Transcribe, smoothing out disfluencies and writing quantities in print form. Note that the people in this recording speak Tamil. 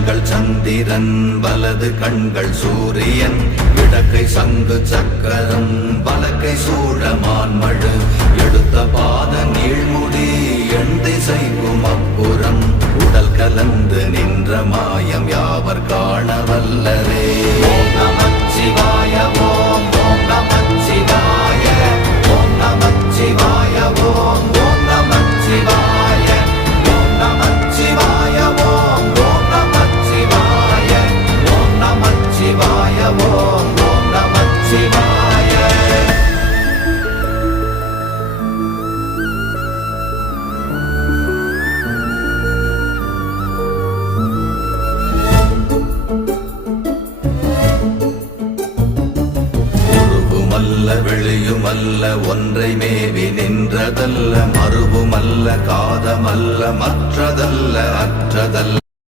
கண்கள் சந்திரன் வலது கண்கள் சூரியன் இடக்கை சங்கு சக்கரம் பலக்கை சூழமான்மழு எடுத்த பாத நீழ்முடி எண் திசைக்கும் அப்புறம் உடல் கலந்து நின்ற மாயம் யாவர் காண வல்லரே. ஓம் நமச்சிவாய ஓம் ஓம் நமச்சிவாய ஓம் நமச்சிவாய ஓம் ஓம் நமச்சிவாய ஓம் நமச்சிவாய ஓம் ஓம் நமச்சிவாய ஓம் நமச்சிவாய ஓம் ஓம் நமச்சிவாய. வெளியுமல்ல ஒன்றை மேவி நின்றதல்ல மறுவுமல்ல காதமல்ல மற்றதல்ல அற்றதல்ல